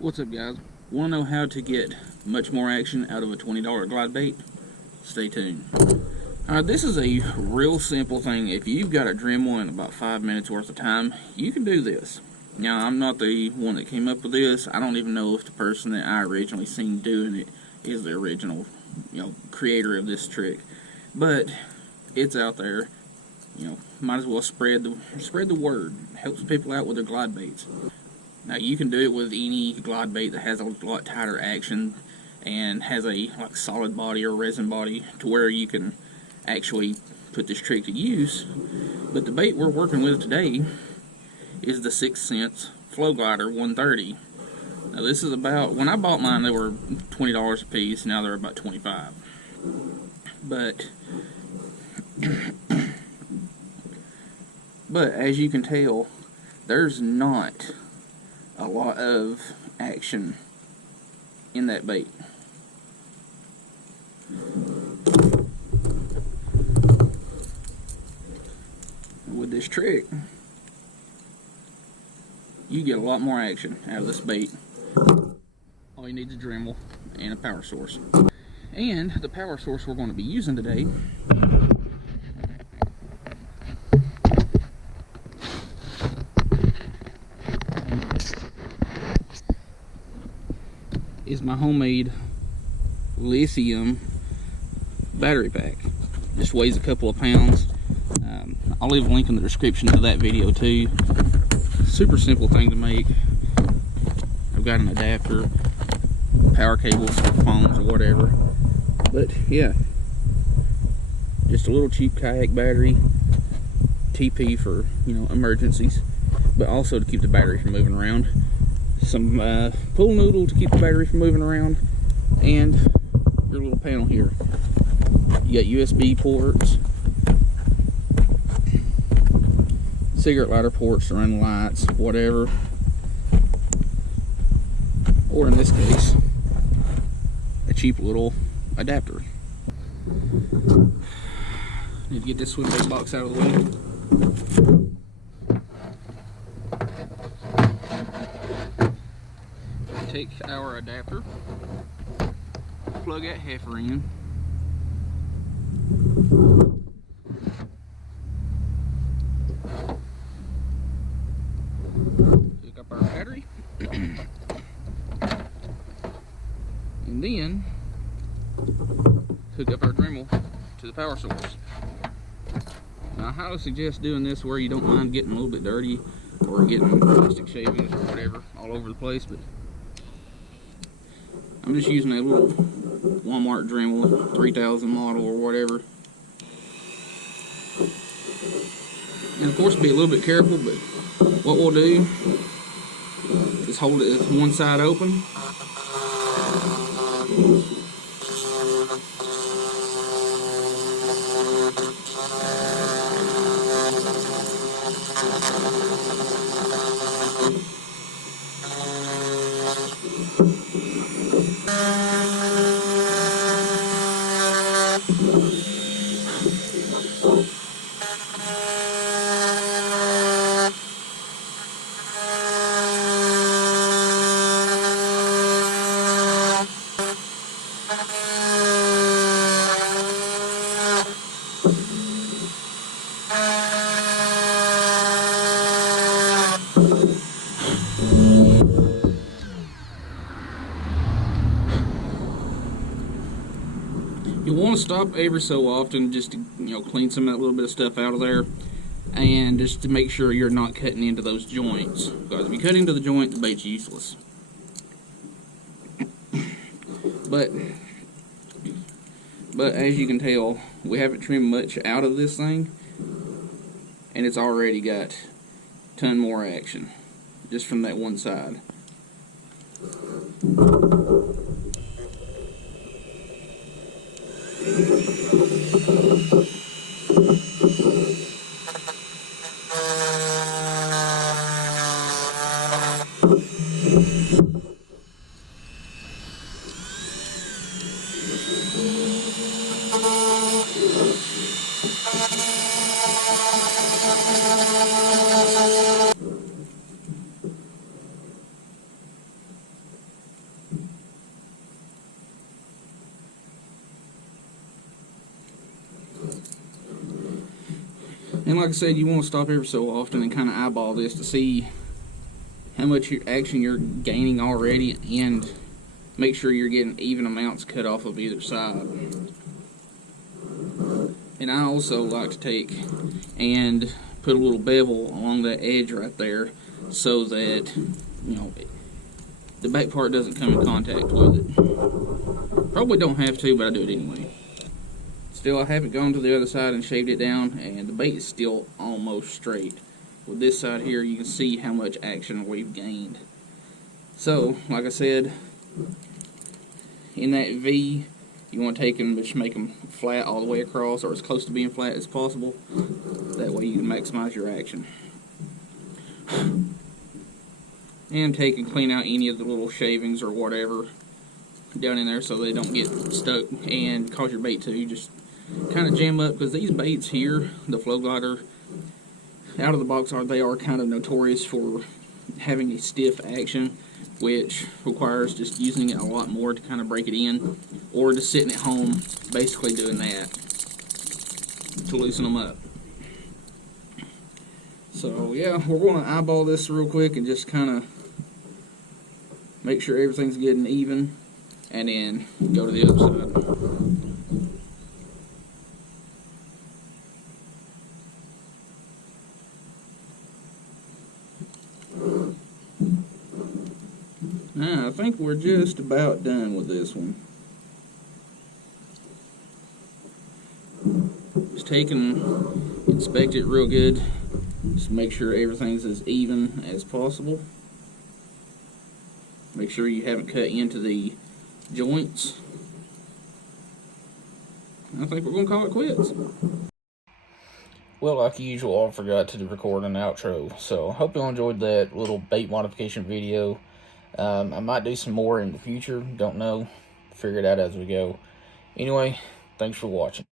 What's up, guys? Want to know how to get much more action out of a $20 glide bait? Stay tuned. Alright, this is a real simple thing. If you've got a Dremel and about 5 minutes worth of time, you can do this. Now, I'm not the one that came up with this. I don't even know if the person that I originally seen doing it is the original, creator of this trick. But it's out there. Might as well spread the word. It helps people out with their glide baits. Now, you can do it with any glide bait that has a lot tighter action and has a solid body or resin body to where you can actually put this trick to use. But the bait we're working with today is the 6 Sense Flow Glider 130. Now, this is about, when I bought mine, they were $20 a piece. Now they're about $25. But as you can tell, there's not a lot of action in that bait. With this trick, you get a lot more action out of this bait. All you need is a Dremel and a power source. And the power source we're going to be using today is my homemade lithium battery pack. Just weighs a couple of pounds. I'll leave a link in the description to that video too. Super simple thing to make. I've got an adapter, power cables, phones, or whatever. But yeah, just a little cheap kayak battery, TP for emergencies, but also to keep the battery from moving around. Some pool noodle to keep the battery from moving around, and your little panel here. You got USB ports, cigarette lighter ports to run lights, whatever, or in this case, a cheap little adapter. Need to get this swimbait box out of the way. Take our adapter, plug that heifer in, hook up our battery, and then hook up our Dremel to the power source. Now, I highly suggest doing this where you don't mind getting a little bit dirty or getting plastic shavings or whatever all over the place, but I'm just using a little Walmart Dremel 3000 model or whatever. And of course, be a little bit careful, but what we'll do is hold it with one side open. You want to stop every so often just to clean some of that little bit of stuff out of there, and just to make sure you're not cutting into those joints, because if you cut into the joint, the bait's useless. But as you can tell, we haven't trimmed much out of this thing, and it's already got a ton more action just from that one side. And like I said, you want to stop every so often and kind of eyeball this to see how much action you're gaining already, and make sure you're getting even amounts cut off of either side. And I also like to take and put a little bevel along that edge right there so that, you know, the back part doesn't come in contact with it. Probably don't have to, but I do it anyway. Still, I haven't gone to the other side and shaved it down, and the bait is still almost straight. With this side here, you can see how much action we've gained. So, like I said, in that V, you want to take them, just make them flat all the way across, or as close to being flat as possible. That way you can maximize your action. And take and clean out any of the little shavings or whatever down in there so they don't get stuck and cause your bait to just kind of jam up, because these baits here, the flow glider, out of the box, they are kind of notorious for having a stiff action, which requires just using it a lot more to kind of break it in, or just sitting at home basically doing that to loosen them up. So yeah, we're going to eyeball this real quick and just kind of make sure everything's getting even, and then go to the other side. Now, I think we're just about done with this one. Just take and inspect it real good. Just make sure everything's as even as possible. Make sure you haven't cut into the joints. I think we're going to call it quits. Well, like usual, I forgot to record an outro, so I hope you all enjoyed that little bait modification video. I might do some more in the future, don't know. Figure it out as we go. Anyway, thanks for watching.